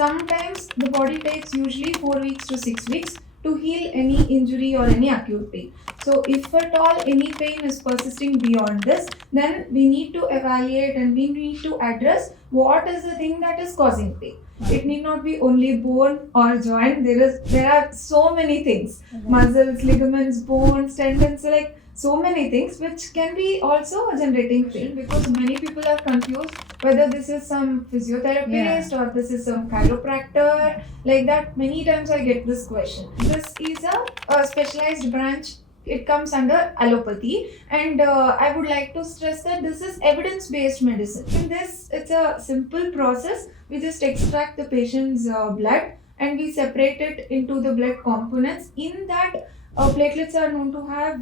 sometimes the body takes usually 4 weeks to 6 weeks to heal any injury or any acute pain. So if at all any pain is persisting beyond this, then we need to evaluate and we need to address what is the thing that is causing pain. It need not be only bone or joint. There are so many things, muscles, ligaments, bones, tendons, like so many things which can be also generating pain, because many people are confused whether this is some physiotherapist or this is some chiropractor. Like that, many times I get this question. This is a specialized branch. It comes under allopathy, and I would like to stress that this is evidence-based medicine. In this, it's a simple process. We just extract the patient's blood and we separate it into the blood components. In that, platelets are known to have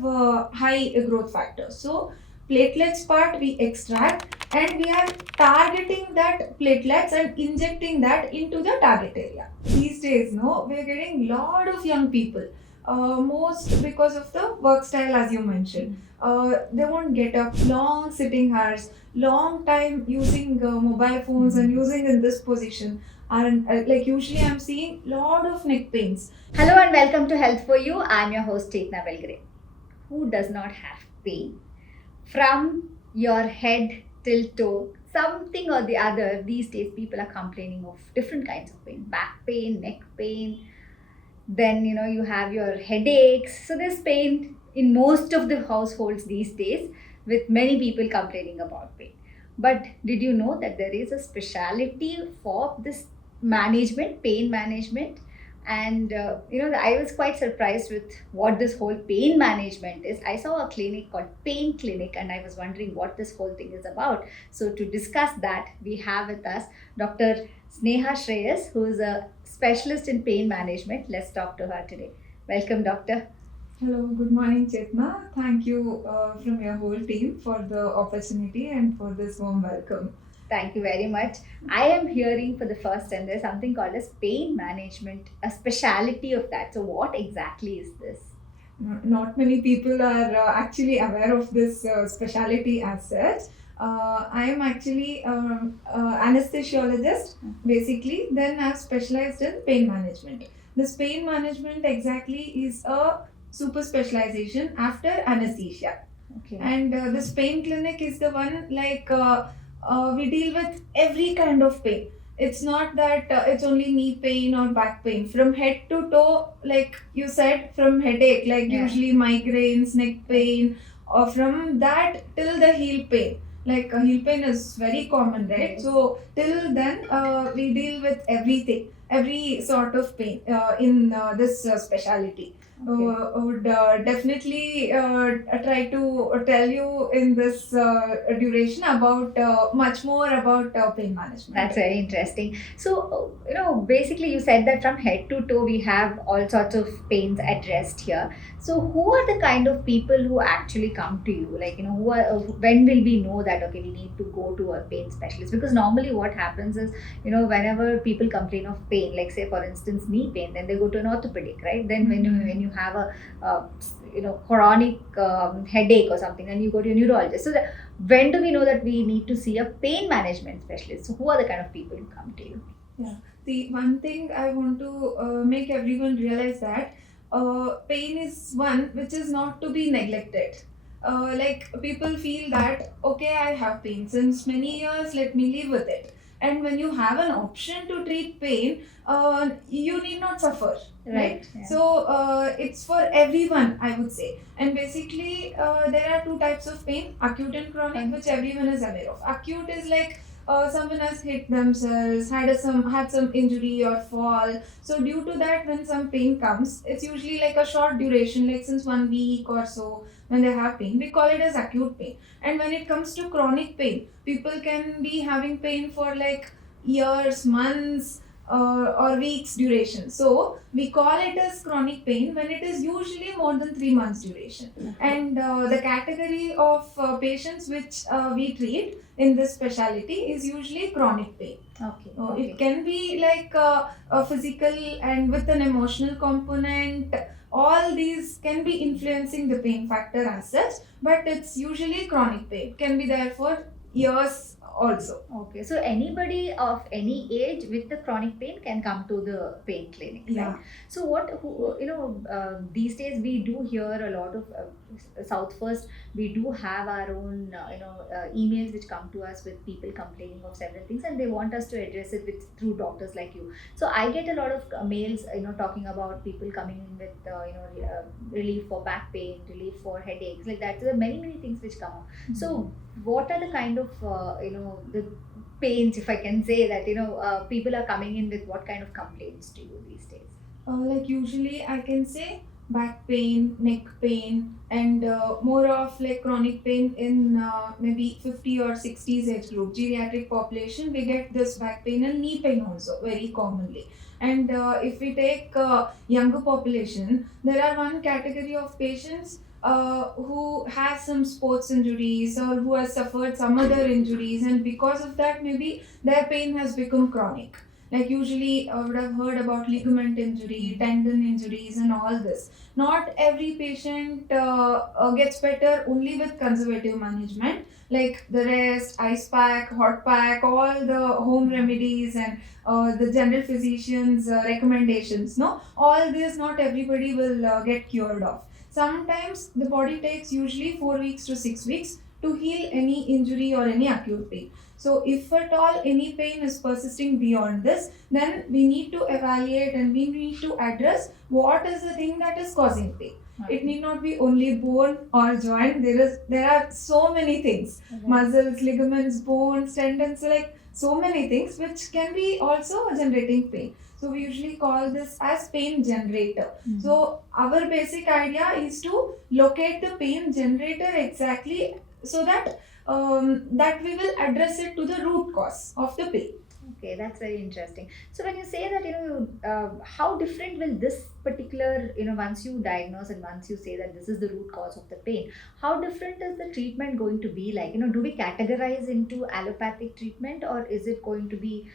high growth factors. So platelets part we extract and we are targeting that platelets and injecting that into the target area. These days, no, we are getting lot of young people. Most because of the work style, as you mentioned. They won't get up, long sitting hours, long time using mobile phones and using in this position. And like usually I'm seeing lot of neck pains. Hello and welcome to Health for You. I'm your host Chetna Belgare. Who does not have pain? From your head till toe, something or the other, these days people are complaining of different kinds of pain. Back pain, neck pain, then you have your headaches. So there's pain in most of the households these days, with many people complaining about pain. But did you know that there is a specialty for this management, pain management? And I was quite surprised with what this whole pain management is. I saw a clinic called Pain Clinic, and I was wondering what this whole thing is about. So to discuss that, we have with us Dr. Sneha Shreyas, who is a specialist in pain management. Let's talk to her today. Welcome, doctor. Hello, good morning, Chetna. Thank you from your whole team for the opportunity and for this warm welcome. Thank you very much. I am hearing for the first time there's something called as pain management, a specialty of that. So what exactly is this? Not many people are actually aware of this specialty as such. I am actually anesthesiologist basically, then I've specialized in pain management. This pain management exactly is a super specialization after anesthesia. Okay. And this pain clinic is the one like we deal with every kind of pain. It's not that it's only knee pain or back pain. From head to toe, like you said, from headache, like usually migraines, neck pain, or from that till the heel pain. Like heel pain is very common, right? Yes. So till then, we deal with everything, every sort of pain in this specialty. Okay. Would definitely try to tell you in this duration about much more about pain management. That's very interesting. So, basically you said that from head to toe we have all sorts of pains addressed here. So, who are the kind of people who actually come to you? Like, when will we know that, okay, we need to go to a pain specialist? Because normally what happens is, whenever people complain of pain, like say for instance knee pain, then they go to an orthopedic, right? Then when you have a chronic headache or something, then you go to a neurologist. So when do we know that we need to see a pain management specialist? So who are the kind of people who come to you? Yeah. The one thing I want to make everyone realize that pain is one which is not to be neglected. Like people feel that okay, I have pain since many years, let me live with it. And when you have an option to treat pain, you need not suffer, right? Yeah. So it's for everyone, I would say. And basically, there are two types of pain: acute and chronic, which everyone is aware of. Acute is like someone has hit themselves, had some injury or fall. So due to that, when some pain comes, it's usually like a short duration, like since 1 week or so. When they have pain, we call it as acute pain. And when it comes to chronic pain, people can be having pain for like years, months, or weeks duration. So we call it as chronic pain when it is usually more than 3 months duration. And the category of patients which we treat in this specialty is usually chronic pain. Okay. It can be like a physical and with an emotional component. All these can be influencing the pain factor as such, but it's usually chronic pain. It can be there for years also. Okay, so anybody of any age with the chronic pain can come to the pain clinic, right? Yeah. So these days we do hear a lot of South First. We do have our own, emails which come to us with people complaining of several things, and they want us to address it with through doctors like you. So I get a lot of mails, talking about people coming in with, relief for back pain, relief for headaches, like that. So there are many things which come up. So what are the kind of the pains, if I can say that, people are coming in with what kind of complaints to you these days? Like usually I can say back pain, neck pain, and more of like chronic pain in maybe 50 or 60s age group. Geriatric population, we get this back pain and knee pain also very commonly. And if we take younger population, there are one category of patients who has some sports injuries or who has suffered some other injuries, and because of that maybe their pain has become chronic. Like usually I would have heard about ligament injury, tendon injuries, and all this. Not every patient gets better only with conservative management, like the rest, ice pack, hot pack, all the home remedies, and the general physician's recommendations. No, all this not everybody will get cured of. Sometimes the body takes usually 4 weeks to 6 weeks to heal any injury or any acute pain. So, if at all any pain is persisting beyond this, then we need to evaluate and we need to address what is the thing that is causing pain. It need not be only bone or joint. There are so many things: muscles, ligaments, bones, tendons, like so many things which can be also generating pain. So we usually call this as pain generator. Mhm. So our basic idea is to locate the pain generator exactly, so that we will address it to the root cause of the pain. Okay, that's very interesting. So when you say that, how different will this particular, once you diagnose and once you say that this is the root cause of the pain, how different is the treatment going to be like? Do we categorize into allopathic treatment, or is it going to be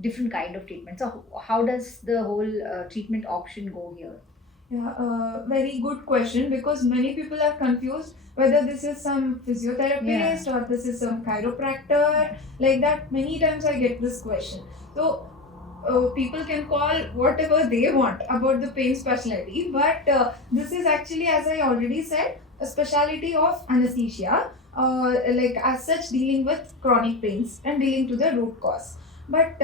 different kind of treatment? So how does the whole treatment option go here? Yeah, very good question, because many people are confused whether this is some physiotherapist or this is some chiropractor. Like that, many times I get this question. So people can call whatever they want about the pain specialty, but this is actually, as I already said, a specialty of anesthesia, like as such dealing with chronic pains and dealing to the root cause. But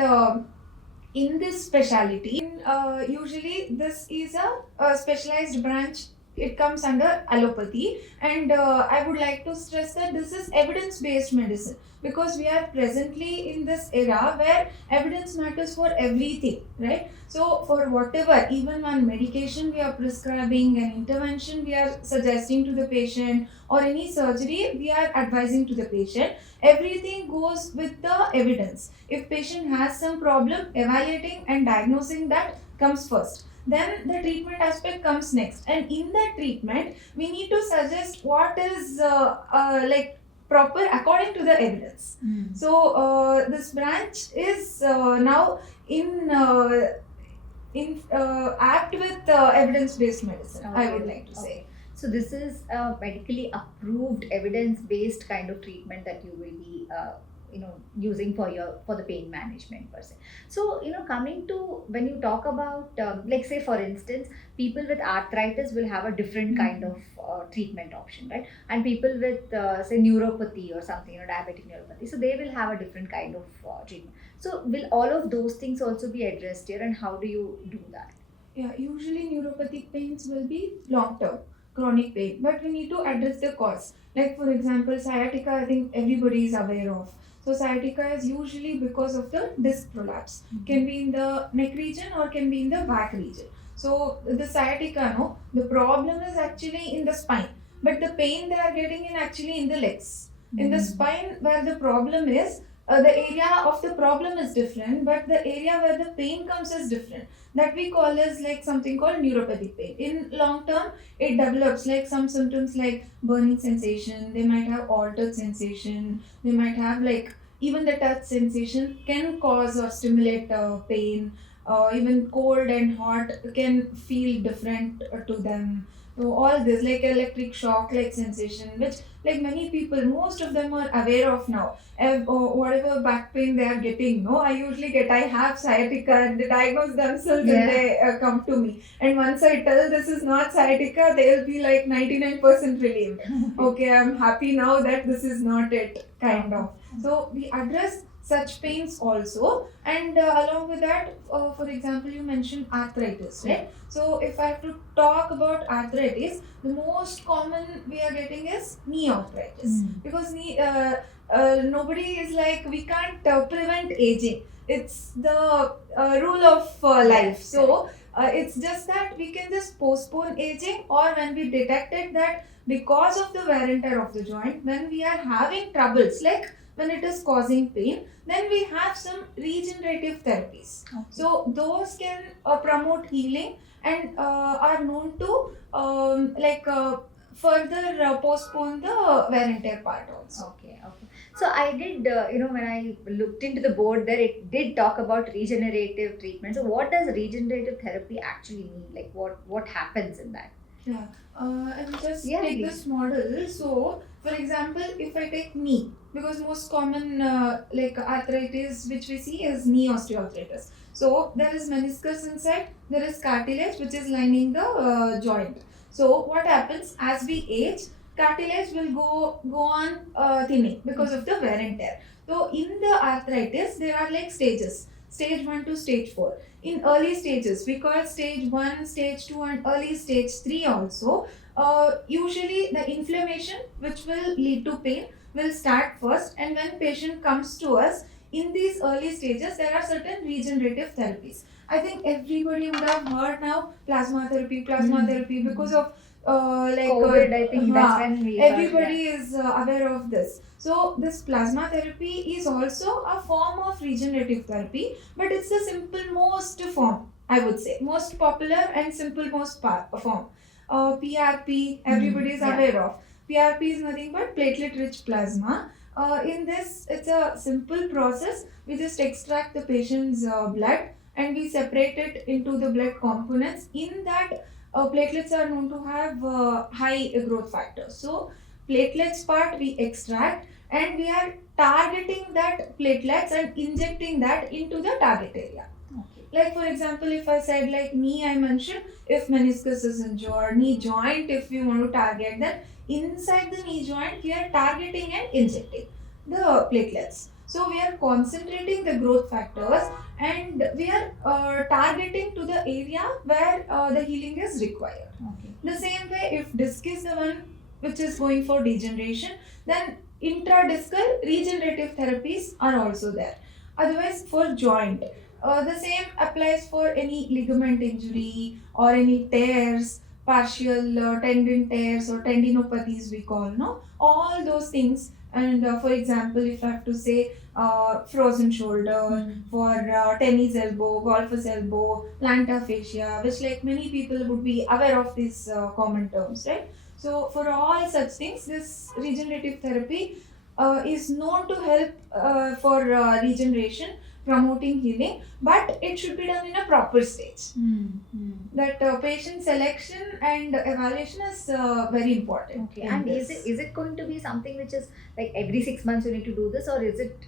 in this specialty, usually this is a specialized branch. It comes under allopathy, and I would like to stress that this is evidence based medicine, because we are presently in this era where evidence matters for everything, right? So for whatever, even one medication we are prescribing, an intervention we are suggesting to the patient, or any surgery we are advising to the patient, everything goes with the evidence. If patient has some problem, evaluating and diagnosing that comes first, then the treatment aspect comes next, and in that treatment we need to suggest what is like proper according to the evidence. So this branch is now in apt with evidence based medicine, I would like to say. Okay. So this is a medically approved, evidence-based kind of treatment that you will be, using for the pain management per se. So coming to when you talk about, like say for instance, people with arthritis will have a different kind of treatment option, right? And people with say neuropathy or something, diabetic neuropathy, so they will have a different kind of treatment. So will all of those things also be addressed here, and how do you do that? Yeah, usually neuropathic pains will be long term, chronic pain, but we need to address the cause. Like, for example, sciatica, I think everybody is aware of. So, sciatica is usually because of the disc prolapse. Can be in the neck region or can be in the back region. So, the sciatica, no, the problem is actually in the spine, but the pain they are getting in actually in the legs. In the spine, where the problem is, the area of the problem is different, but the area where the pain comes is different. That we call as like something called neuropathic pain. In long term, it develops like some symptoms like burning sensation. They might have altered sensation. They might have like even the touch sensation can cause or stimulate pain. Even cold and hot can feel different to them. So all this like electric shock like sensation, which like many people, most of them are aware of now. Or whatever back pain they are getting, no, I usually get, I have sciatica, and they diagnose themselves and Yeah. they come to me. And once I tell this is not sciatica, they'll be like 99% relieved. Okay, I'm happy now that this is not it, kind of. So we address such pains also, and along with that, for example, you mentioned arthritis, right? So if I have to talk about arthritis, the most common we are getting is knee arthritis, because nobody is like, we can't prevent aging. It's the rule of life. Yes, So it's just that we can just postpone aging, or when we detected that because of the wear and tear of the joint, when we are having troubles, like when it is causing pain, then we have some regenerative therapies. So those can promote healing, and are known to further postpone the wear and tear part also. Okay, okay. So I did, when I looked into the board there, it did talk about regenerative treatment. So what does regenerative therapy actually mean? Like what happens in that? Yeah, I will just Yeah, take please. this model. So, for example, if I take knee, because most common like arthritis which we see is knee osteoarthritis. So there is meniscus inside, there is cartilage which is lining the joint. So what happens as we age, cartilage will go on thinning because of the wear and tear. So in the arthritis, there are like stages, stage 1 to stage 4. In early stages, we call stage 1, stage 2, and early stage 3 also. Usually the inflammation which will lead to pain will start first, and when patient comes to us in these early stages, there are certain regenerative therapies. I think everybody would have heard now plasma therapy because of COVID, I think that's when we got, everybody is aware of this. So this plasma therapy is also a form of regenerative therapy, but it's the simple most form, I would say, most popular and simple most form. PRP, everybody is yeah. aware of. PRP is nothing but platelet rich plasma. In this, it's a simple process. We just extract the patient's blood, and we separate it into the blood components. In that, platelets are known to have high growth factors. So platelets part we extract, and we are targeting that platelets and injecting that into the target area. Okay. Like for example, if I said like knee, I mentioned if meniscus is injured, knee joint, if we want to target, then inside the knee joint we are targeting and injecting the platelets. So we are concentrating the growth factors, and we are targeting to the area where the healing is required. Okay. The same way, if disc is the one which is going for degeneration, then intradiscal regenerative therapies are also there. Otherwise, for joint, the same applies for any ligament injury or any tears, partial tendon tears or tendinopathies we call, no? All those things. And for example, if I have to say frozen shoulder, for tennis elbow, golfer's elbow, plantar fascia, which like many people would be aware of these common terms, right? So for all such things, this regenerative therapy is known to help for regeneration, promoting healing, but it should be done in a proper stage. That patient selection and evaluation is very important. Okay. in And this. is it going to be something which is like every 6 months you need to do this, or is it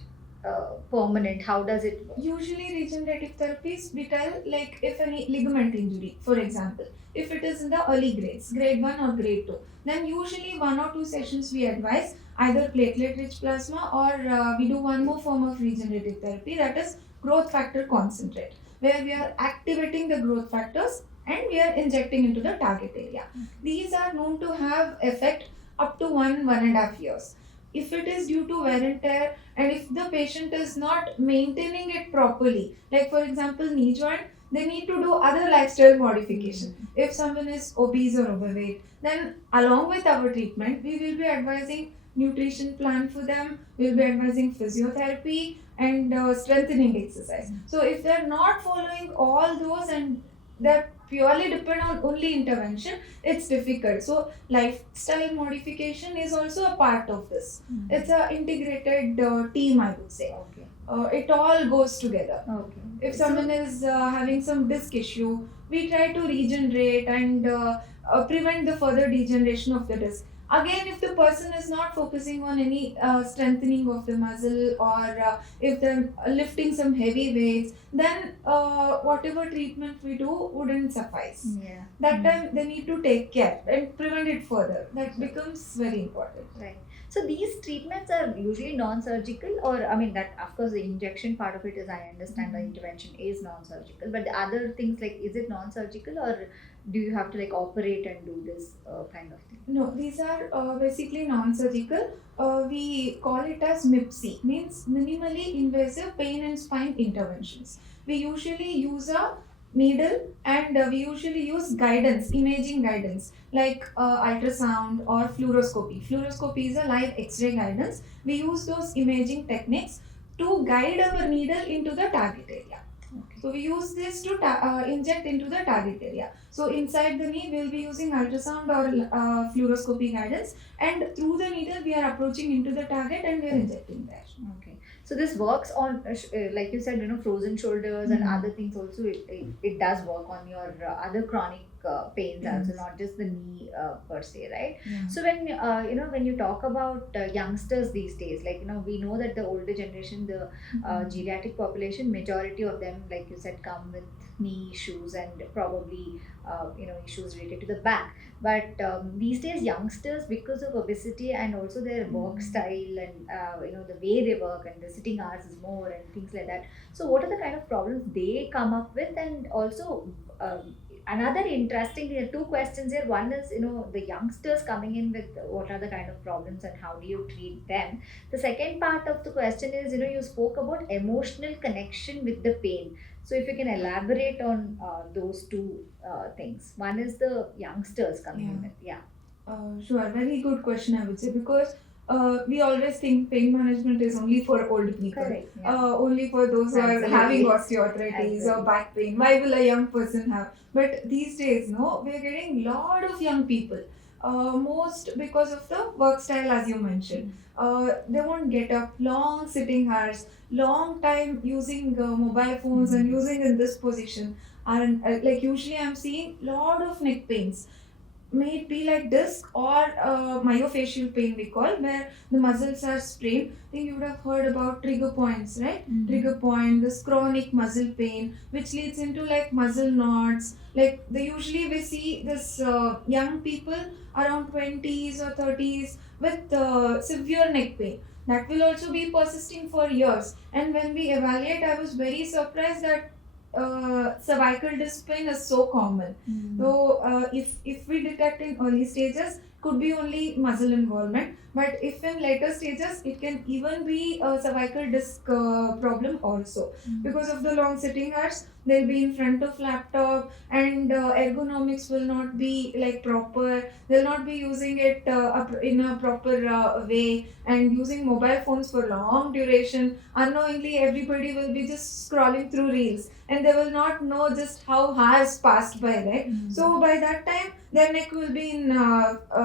permanent? How does it work? Usually regenerative therapies we tell, like if any ligament injury, for example, if it is in the early grades, grade 1 or grade 2, then usually 1 or 2 sessions we advise either platelet rich plasma, or we do one more form of regenerative therapy, that is growth factor concentrate, where we are activating the growth factors and we are injecting into the target area. These are known to have effect up to 1.5 years. If it is due to wear and tear, and if the patient is not maintaining it properly, like for example knee joint, they need to do other lifestyle modification. If someone is obese or overweight, then along with our treatment, we will be advising nutrition plan for them, we'll be advising physiotherapy and strengthening exercise. So if they're not following all those and they're purely depend on only intervention, it's difficult. So lifestyle modification is also a part of this. It's a integrated team, I would say. Okay. It all goes together. Okay. If someone is having some disc issue, we try to regenerate and prevent the further degeneration of the disc. Again, if the person is not focusing on any strengthening of the muscle, or if they're lifting some heavy weights, then whatever treatment we do wouldn't suffice. Yeah. That time they need to take care and prevent it further. That becomes very important. Right. So these treatments are usually non-surgical, or I mean that of course the injection part of it is, I understand the intervention is non-surgical, but the other things, like, is it non-surgical, or do you have to like operate and do this kind of thing? No, these are basically non-surgical. We call it as MIPSI, means minimally invasive pain and spine interventions. We usually use a needle, and we usually use guidance, imaging guidance, like ultrasound or fluoroscopy. Fluoroscopy is a live X-ray guidance. We use those imaging techniques to guide our needle into the target area. Okay. So we use this to inject into the target area. So inside the knee, we'll be using ultrasound or fluoroscopy guidance, and through the needle, we are approaching into the target and we are injecting there. Okay. So this works on, like you said, frozen shoulders and Mhm. other things also. It does work on your other chronic pains also, Yes. not just the knee per se, right? Yeah. So when when you talk about youngsters these days, like we know that the older generation, the geriatric population, majority of them, like you said, come with knee issues and probably issues related to the back. But these days, youngsters, because of obesity and also their work style and the way they work and the sitting hours is more and things like that. So, what are the kind of problems they come up with? And also, another interesting, there are two questions here. One is, the youngsters coming in with what are the kind of problems and how do you treat them? The second part of the question is, you spoke about emotional connection with the pain. So, if you can elaborate on those two things. One is the youngsters coming in Yeah. with, yeah. Sure, very good question, I would say, because we always think pain management is only for old people. Correct. Yeah. Only for those who are Absolutely. having osteoarthritis Absolutely. or back pain. Why will a young person have? But these days, no, we're getting lot of young people. Most because of the work style, as you mentioned. They won't get up, long sitting hours, long time using mobile phones and using in this position. And like usually, I'm seeing lot of neck pains, may it be like disc or myofascial pain, we call, where the muscles are strained. I think you would have heard about trigger points, right? Trigger point, this chronic muscle pain, which leads into like muscle knots. Like the usually we see this young people around 20s or 30s with severe neck pain. That will also be persisting for years. And when we evaluate, I was very surprised that cervical disc pain is so common. So if we detect in early stages, could be only muscle involvement, but if in later stages, it can even be a cervical disc problem also, because of the long sitting hours. They'll be in front of laptop, and ergonomics will not be like proper. They'll not be using it in a proper way, and using mobile phones for long duration. Unknowingly, everybody will be just scrolling through reels, and they will not know just how hours passed by, right? So by that time, their neck will be in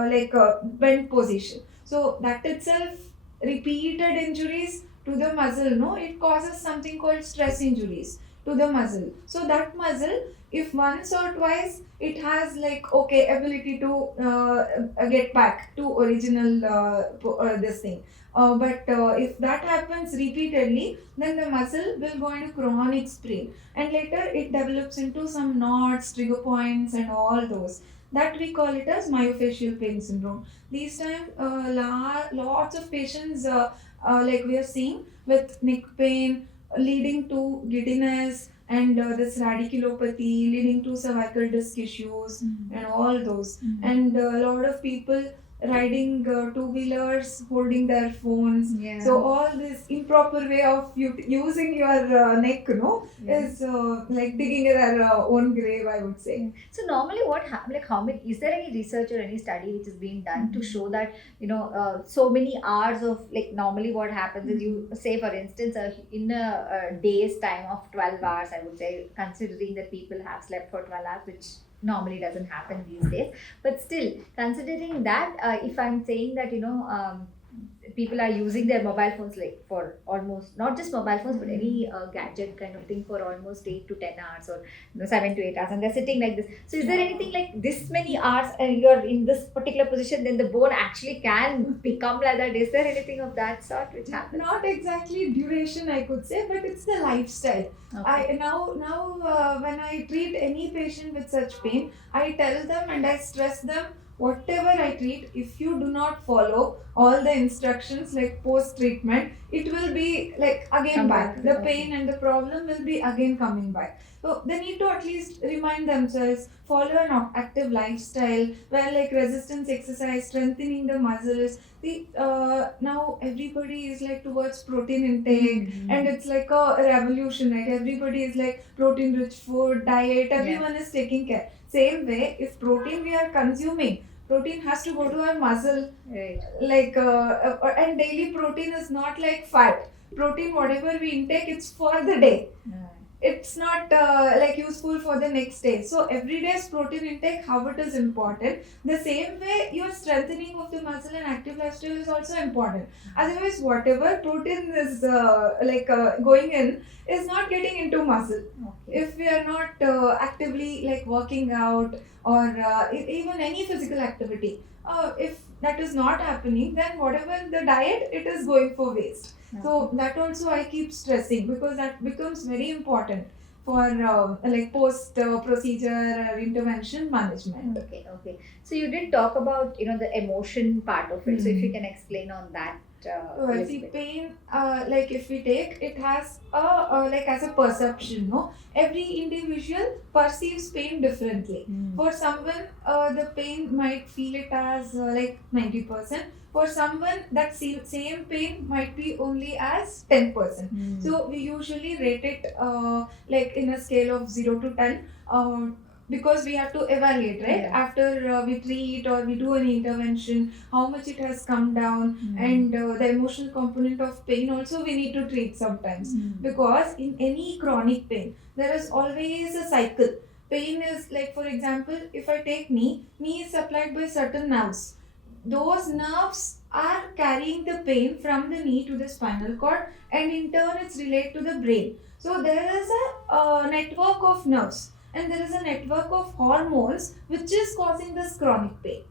like a bent position. So that itself, repeated injuries to the muscle, no, it causes something called stress injuries to the muscle. So that muscle, if once or twice, it has like okay ability to get back to original this thing. But if that happens repeatedly, then the muscle will go into chronic sprain, and later it develops into some knots, trigger points, and all those. That we call it as myofascial pain syndrome. These times, lots of patients, like we are seeing, with neck pain leading to giddiness, and this radiculopathy leading to cervical disc issues, and all those. And a lot of people riding two-wheelers, holding their phones. Yeah. So all this improper way of using your neck, Yeah. is like digging their own grave, I would say. So normally, what happens? Like, how many? Is there any research or any study which is being done to show that so many hours of, like, normally what happens is, you say for instance, in a day's time of 12 hours, I would say, considering that people have slept for 12 hours, which normally doesn't happen these days, but still considering that, if I'm saying that people are using their mobile phones like for almost not just mobile phones but any gadget kind of thing for almost 8 to 10 hours or 7 to 8 hours, and they're sitting like this. So is there anything like this many hours and you're in this particular position, then the bone actually can become like that? Is there anything of that sort which happens? Not exactly duration, I could say, but it's the lifestyle. Okay. I now when I treat any patient with such pain, I tell them and I stress them, whatever I treat, if you do not follow all the instructions like post treatment, it will be like again Come back. back. The Okay. pain and the problem will be again coming back. So they need to at least remind themselves, follow an active lifestyle where like resistance exercise, strengthening the muscles. See, now everybody is like towards protein intake, and it's like a revolution, right? Everybody is like protein rich food, diet, everyone is taking care. Same way, if protein we are consuming, protein has to go to our muscle, Right. like and daily protein is not like fat. Protein, whatever we intake, it's for the day. It's not like useful for the next day. So every day's protein intake, how it is important. The same way your strengthening of the muscle and active lifestyle is also important. Otherwise, whatever protein is going in is not getting into muscle. Okay. If we are not actively like working out or even any physical activity, if that is not happening, then whatever the diet, it is going for waste. So that also I keep stressing because that becomes very important for like post procedure or intervention management. Okay. So you did talk about the emotion part of it. So if you can explain on that. Well, see, pain, like if we take, it has like as a perception, no? Every individual perceives pain differently. For someone, the pain might feel it as like 90%. For someone, that same pain might be only as 10%. So we usually rate it like in a scale of 0 to 10. Because we have to evaluate, right? Yeah. After we treat or we do an intervention, how much it has come down, and the emotional component of pain also we need to treat sometimes. Because in any chronic pain, there is always a cycle. Pain is like, for example, if I take knee is supplied by certain nerves. Those nerves are carrying the pain from the knee to the spinal cord, and in turn it's related to the brain. So there is a network of nerves, and there is a network of hormones which is causing this chronic pain.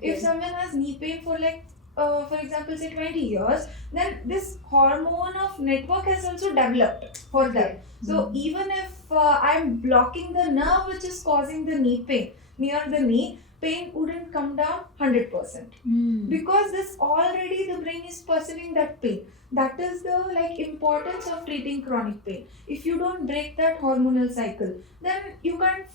If someone has knee pain for like for example say 20 years, then this hormone of network has also developed for them. So even if I'm blocking the nerve which is causing the knee pain near the knee, pain wouldn't come down 100%. Because this already the brain is perceiving that pain. That is the like importance of treating chronic pain. If you don't break that hormonal cycle, then you can't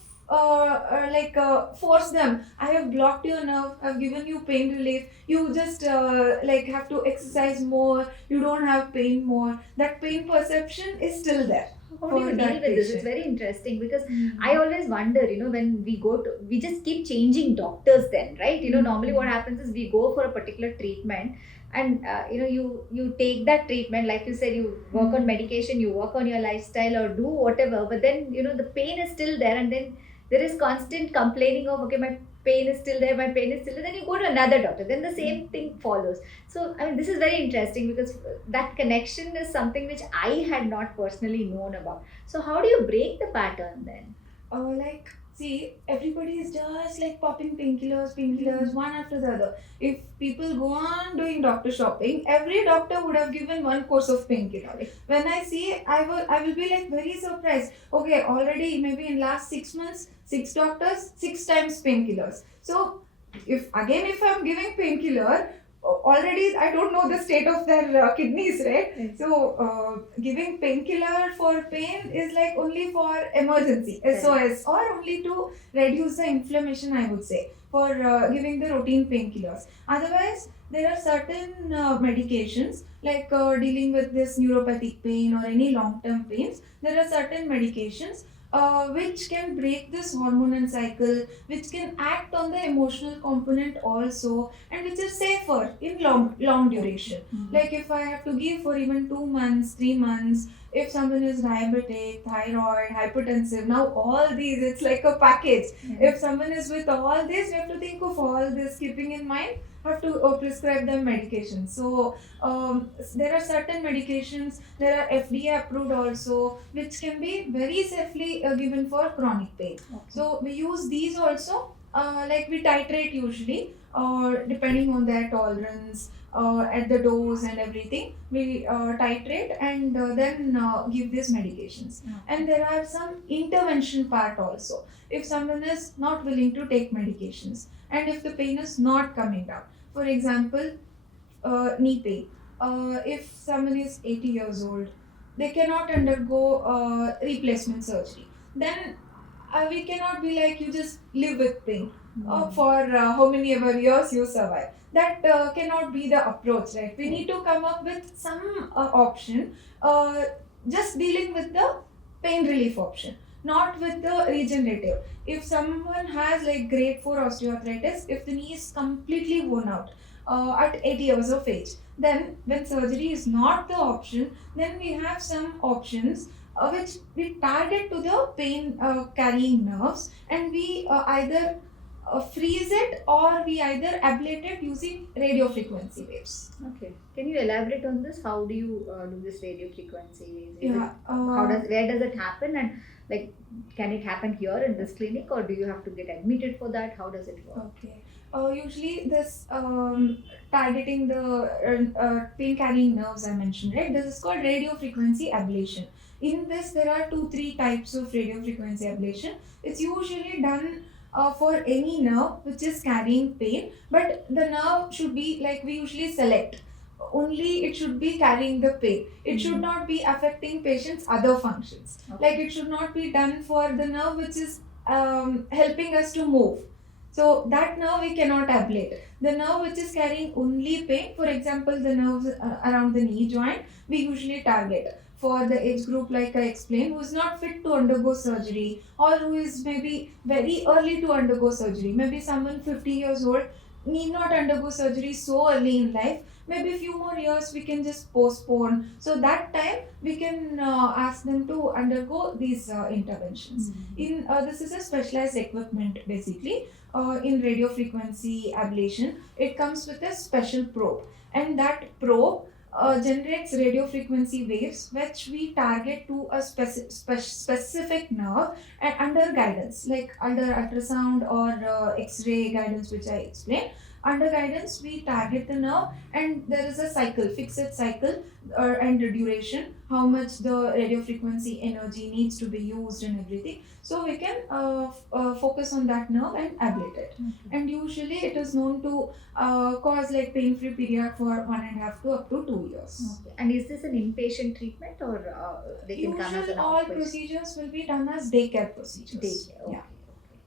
force them. I have blocked your nerve, I've given you pain relief, you just like have to exercise more, you don't have pain more. That pain perception is still there. How do you deal with this? It's very interesting because I always wonder, when we just keep changing doctors then, right? Normally what happens is we go for a particular treatment and, you take that treatment, like you said, you work on medication, you work on your lifestyle or do whatever, but then, the pain is still there, and then there is constant complaining of, okay, my pain is still there, then you go to another doctor, then the same thing follows. So, this is very interesting because that connection is something which I had not personally known about. So, how do you break the pattern then? See, everybody is just like popping painkillers, one after the other. If people go on doing doctor shopping, every doctor would have given one course of painkiller. When I see, I will be like very surprised. Okay, already maybe in last 6 months, 6 doctors, 6 times painkillers. So, if I'm giving painkiller, already I don't know the state of their kidneys, right? So giving painkiller for pain is like only for emergency, SOS, or only to reduce the inflammation, I would say, for giving the routine painkillers. Otherwise, there are certain medications like dealing with this neuropathic pain or any long-term pains. There are certain medications which can break this hormonal cycle, which can act on the emotional component also, and which are safer in long duration. Like if I have to give for even 2 months, 3 months, if someone is diabetic, thyroid, hypertensive, now all these, it's like a package. If someone is with all this, we have to think of all this, keeping in mind have to prescribe them medications. So there are certain medications, there are FDA approved also, which can be very safely given for chronic pain. So we use these also, like we titrate usually, depending on their tolerance, at the dose and everything. We titrate and then give these medications. And there are some intervention part also. If someone is not willing to take medications and if the pain is not coming down, for example, knee pain. If someone is 80 years old, they cannot undergo replacement surgery. Then we cannot be like you just live with pain for how many ever years you survive. That cannot be the approach, right? We need to come up with some option, uh, just dealing with the pain relief option, not with the regenerative. If someone has like grade 4 osteoarthritis, if the knee is completely worn out at 80 years of age, then when surgery is not the option, then we have some options which we target to the pain carrying nerves, and we either freeze it or we either ablate it using radio frequency waves. Okay. Can you elaborate on this? How do you do this radio frequency? Yeah. Where does it happen, and like can it happen here in this clinic, or do you have to get admitted for that? How does it work? Okay. Usually, this targeting the pain carrying nerves I mentioned, right? This is called radio frequency ablation. In this, there are 2-3 types of radio frequency ablation. It's usually done for any nerve which is carrying pain, but the nerve should be like we usually select. Only it should be carrying the pain. It should not be affecting patient's other functions. Like it should not be done for the nerve which is helping us to move. So that nerve we cannot ablate. The nerve which is carrying only pain, for example, the nerves around the knee joint, we usually target for the age group like I explained, who is not fit to undergo surgery or who is maybe very early to undergo surgery. Maybe someone 50 years old need not undergo surgery so early in life. Maybe a few more years we can just postpone. So that time we can ask them to undergo these interventions. In this is a specialized equipment basically. In radio frequency ablation, it comes with a special probe, and that probe generates radio frequency waves which we target to a specific nerve and under guidance, like under ultrasound or X-ray guidance, which I explained. Under guidance, we target the nerve, and there is a cycle, fixed cycle, and the duration, how much the radio frequency energy needs to be used, and everything. So we can focus on that nerve and ablate it. And usually, it is known to cause like pain-free period for 1.5 to up to 2 years. Okay. And is this an inpatient treatment, or they can come as Usually, an all outpatient? procedures will be done as daycare procedures. Daycare. Okay. Yeah.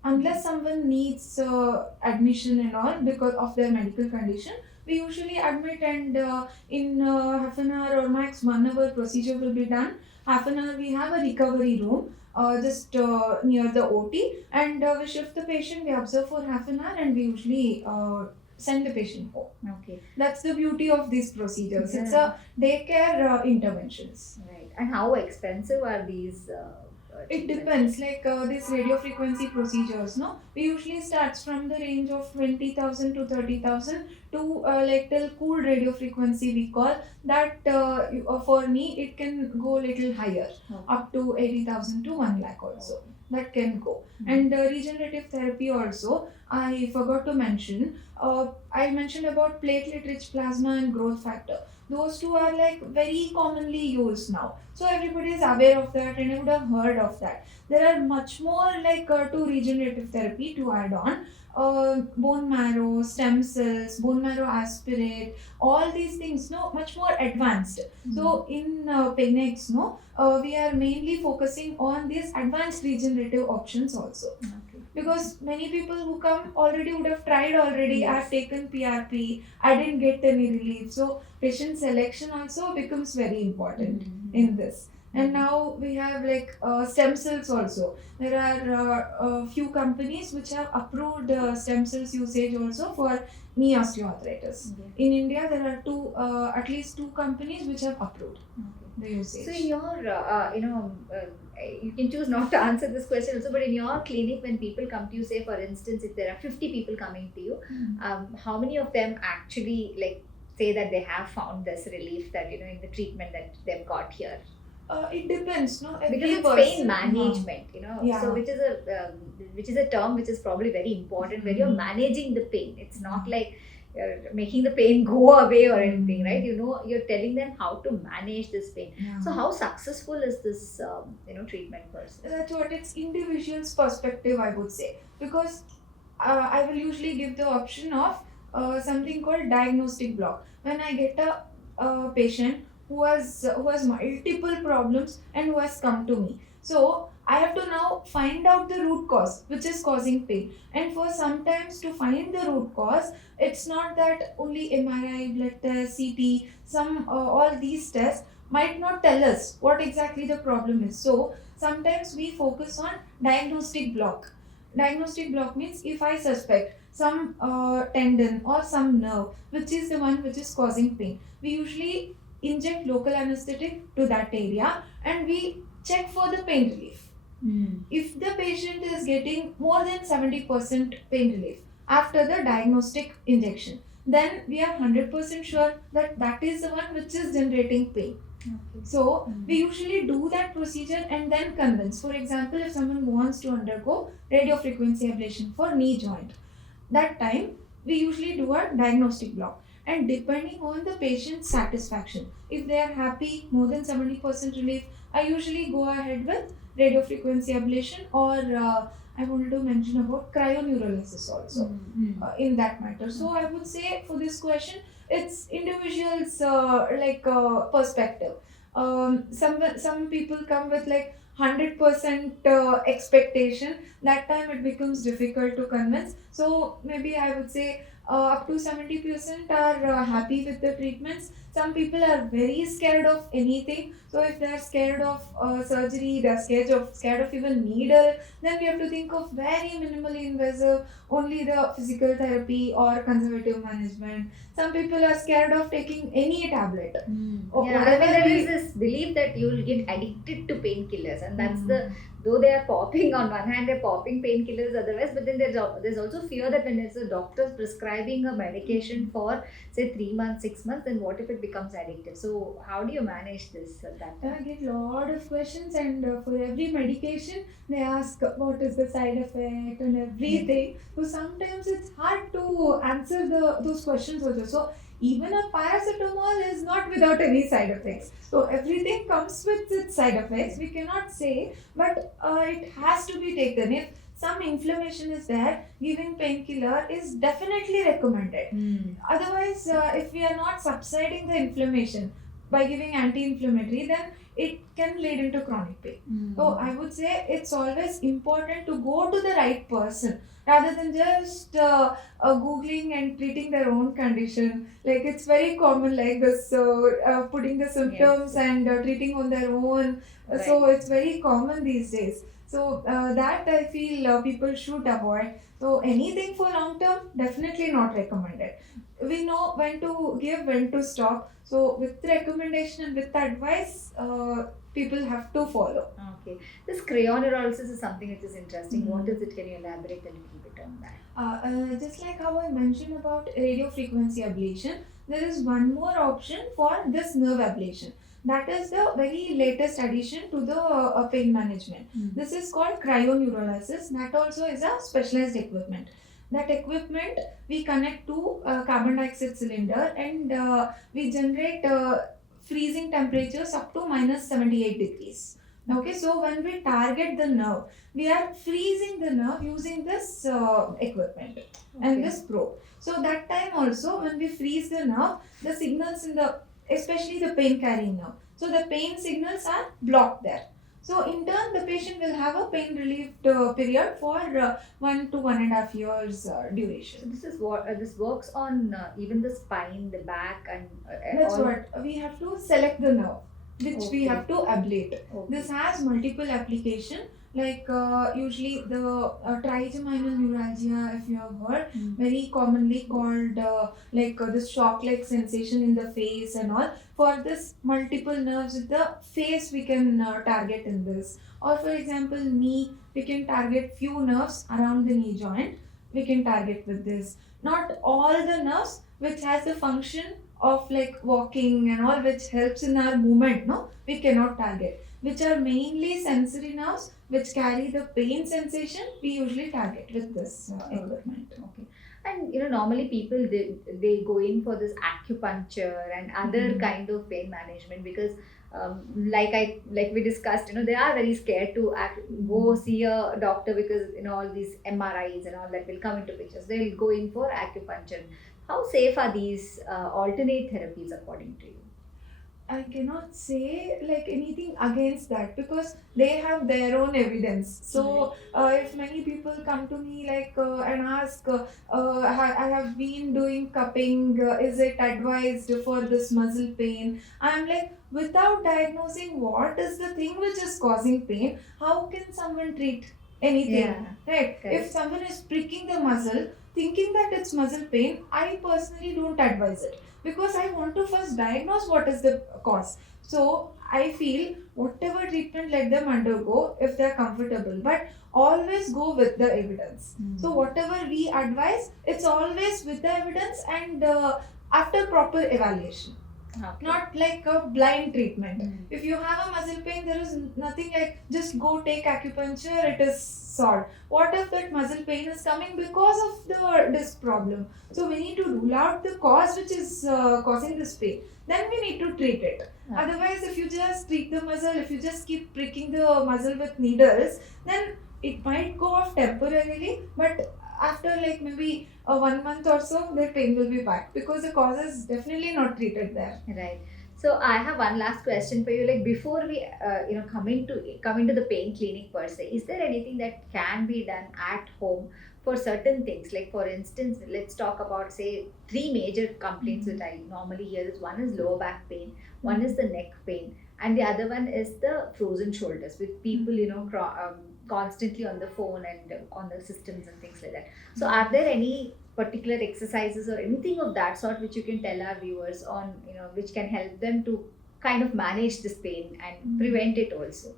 Unless someone needs admission and all because of their medical condition, we usually admit, and in half an hour or max 1 hour procedure will be done. Half an hour we have a recovery room just near the OT, and we shift the patient, we observe for half an hour, and we usually send the patient home. Okay. That's the beauty of these procedures. It's Yeah. a daycare interventions. Right. And how expensive are these? It treatments? depends, like these radio frequency procedures, no? We usually starts from the range of 20,000 to 30,000 to like till cool radio frequency we call that for me it can go little higher, Okay. up to 80,000 to 1 lakh also. That can go. Mhm. And regenerative therapy also, I forgot to mention. I mentioned about platelet rich plasma and growth factor. Those two are like very commonly used now. So everybody is aware of that and I would have heard of that. There are much more like to regenerative therapy to add on. Bone marrow, stem cells, bone marrow aspirate, all these things, no, much more advanced. So in Paynex, no, we are mainly focusing on these advanced regenerative options also. Okay. Because many people who come already would have tried already. Yes. I've taken PRP, I didn't get any relief. So patient selection also becomes very important in this. And now we have like stem cells also. There are a few companies which have approved stem cells usage also for knee osteoarthritis. Okay. In India, there are at least two companies which have approved Okay. the usage. So in your you can choose not to answer this question also, but in your clinic, when people come to you, say for instance, if there are 50 people coming to you, how many of them actually like say that they have found this relief that in the treatment that they've got here? It depends, no? Because Every it's person, pain management, Yeah. so which is a term which is probably very important where you're managing the pain. It's not like making the pain go away or anything, right? You're telling them how to manage this pain. Yeah. So how successful is this treatment person? That's what it's individual's perspective, I would say, because I will usually give the option of something called diagnostic block. When I get a patient who has multiple problems and who has come to me, so I have to now find out the root cause which is causing pain. And for sometimes to find the root cause, it's not that only MRI, blood test, CT, some all these tests might not tell us what exactly the problem is. So sometimes we focus on diagnostic block. Diagnostic block means if I suspect some tendon or some nerve, which is the one which is causing pain, we usually inject local anesthetic to that area and we check for the pain relief. If the patient is getting more than 70% pain relief after the diagnostic injection, then we are 100% sure that that is the one which is generating pain. Okay. So we usually do that procedure and then convince. For example, if someone wants to undergo radiofrequency ablation for knee joint, that time we usually do a diagnostic block. And depending on the patient's satisfaction, if they are happy, more than 70% relief, I usually go ahead with radiofrequency ablation, or I wanted to mention about cryoneurolysis also in that matter. So I would say for this question, it's individuals perspective. Some people come with like 100% expectation. That time it becomes difficult to convince. So maybe I would say up to 70% are happy with the treatments. Some people are very scared of anything. So if they are scared of surgery, they are scared of even needle, then we have to think of very minimally invasive, only the physical therapy or conservative management. Some people are scared of taking any tablet. Or Yeah, I mean, whatever there we- is this belief that you will get addicted to painkillers, and that's though they are popping on one hand, they're popping painkillers otherwise, but then there's also fear that when there's a doctor prescribing a medication for say 3 months, 6 months, then what if it becomes addictive? So how do you manage this at that time? I get a lot of questions, and for every medication, they ask what is the side effect and everything. So sometimes it's hard to answer those questions also. So even a paracetamol is not without any side effects. So everything comes with its side effects. We cannot say, but it has to be taken. If some inflammation is there, giving painkiller is definitely recommended. Otherwise, if we are not subsiding the inflammation by giving anti-inflammatory, then it can lead into chronic pain. So I would say it's always important to go to the right person rather than just googling and treating their own condition. Like it's very common like this, putting the symptoms and treating on their own. So it's very common these days. So that I feel people should avoid. So anything for long term, definitely not recommended. We know when to give, when to stop. So with recommendation and with advice, people have to follow. Okay, this cryoneurolysis is something which is interesting. What is it? Can you elaborate a little bit on that? Just like how I mentioned about radio frequency ablation, there is one more option for this nerve ablation. That is the very latest addition to the pain management. This is called cryoneurolysis. That also is a specialized equipment. That equipment we connect to a carbon dioxide cylinder, and we generate freezing temperatures up to minus 78 degrees. Okay, so when we target the nerve, we are freezing the nerve using this equipment and this probe. So that time also, when we freeze the nerve, the signals especially the pain carrying nerve, so the pain signals are blocked there. So in turn, the patient will have a pain relieved period for 1 to 1.5 years So duration. this is what this works on even the spine, the back, and That's all. what we have to select the nerve, which we Okay. have to ablate. Okay. This has multiple application. like usually the trigeminal neuralgia, if you have heard, Mm. very commonly called this shock-like sensation in the face and all. For this multiple nerves with the face, we can target in this. Or for example, knee, we can target few nerves around the knee joint. We can target with this. Not all the nerves which has the function of like walking and all, which helps in our movement. No, we cannot target. Which are mainly sensory nerves which carry the pain sensation. We usually target with this equipment. Okay. And normally people they go in for this acupuncture and other Mhm. kind of pain management because like we discussed, they are very scared to go see a doctor because all these MRIs and all that will come into pictures. They'll go in for acupuncture. How safe are these alternate therapies according to you? I cannot say like anything against that because they have their own evidence. So if many people come to me like and ask, I have been doing cupping. Is it advised for this muscle pain? I'm like, without diagnosing what is the thing which is causing pain, how can someone treat anything? Yeah. Right? Correct. If someone is pricking the muscle, thinking that it's muscle pain, I personally don't advise it because I want to first diagnose what is the cause. So I feel whatever treatment let them undergo if they're comfortable, but always go with the evidence. So whatever we advise, it's always with the evidence and after proper evaluation. Okay. Not like a blind treatment. Mm. If you have a muscle pain, there is nothing like just go take acupuncture, it is solved. What if that muscle pain is coming because of the disc problem? So we need to rule out the cause which is causing this pain. Then we need to treat it. Okay. Otherwise, if you just treat the muscle, if you just keep pricking the muscle with needles, then it might go off temporarily, but after like maybe 1 month or so, their pain will be back because the cause is definitely not treated there. Right. So I have one last question for you. Like before we, come into the pain clinic per se, is there anything that can be done at home for certain things? Like for instance, let's talk about say three major complaints that I normally hear. Is one is lower back pain, one is the neck pain, and the other one is the frozen shoulders. With people, constantly on the phone and on the systems and things like that. So are there any particular exercises or anything of that sort which you can tell our viewers on, which can help them to kind of manage this pain and prevent it also?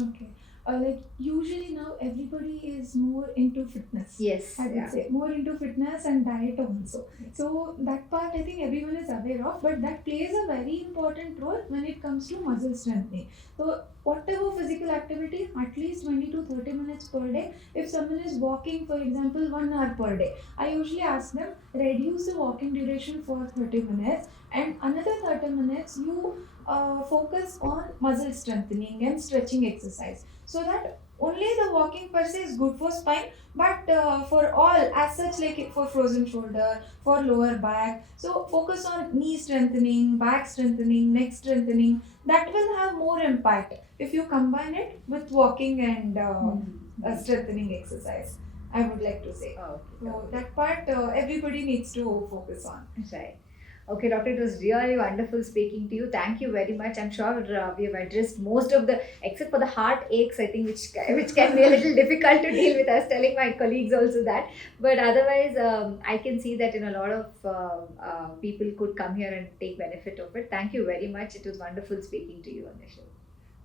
Okay. Like usually now everybody is more into fitness. Yes. I would say more into fitness and diet also. Yes. So that part I think everyone is aware of, but that plays a very important role when it comes to muscle strengthening. So whatever physical activity, at least 20 to 30 minutes per day. If someone is walking, for example, 1 hour per day, I usually ask them reduce the walking duration for 30 minutes and another 30 minutes you focus on muscle strengthening and stretching exercise so that only the walking per se is good for spine but for all as such like for frozen shoulder for lower back, so focus on knee strengthening, back strengthening, neck strengthening. That will have more impact if you combine it with walking and strengthening exercise, I would like to say. Okay. So that part everybody needs to focus on. Right. Okay, doctor, it was really wonderful speaking to you. Thank you very much. I'm sure we have addressed most of the, except for the heart aches, I think, which can be a little difficult to deal with. I was telling my colleagues also that. But otherwise, I can see that a lot of people could come here and take benefit of it. Thank you very much. It was wonderful speaking to you on the show.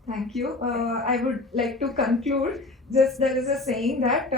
Thank you. I would like to conclude. Just there is a saying that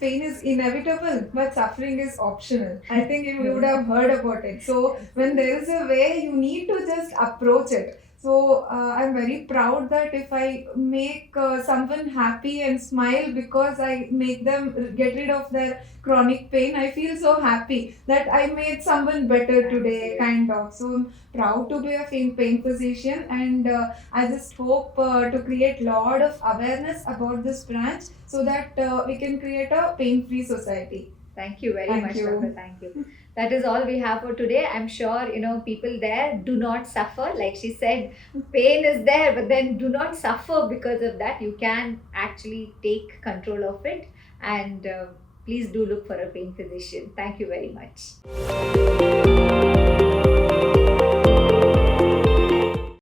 pain is inevitable, but suffering is optional. I think you would have heard about it. So when there is a way, you need to just approach it. So I'm very proud that if I make someone happy and smile because I make them get rid of their chronic pain, I feel so happy that I made someone better today, kind of. So I'm proud to be a pain physician, and I just hope to create lot of awareness about this branch so that we can create a pain-free society. Thank you very Thank much, you. doctor. Thank you. That is all we have for today. I'm sure people there do not suffer. Like she said, pain is there, but then do not suffer because of that. You can actually take control of it, and please do look for a pain physician. Thank you very much.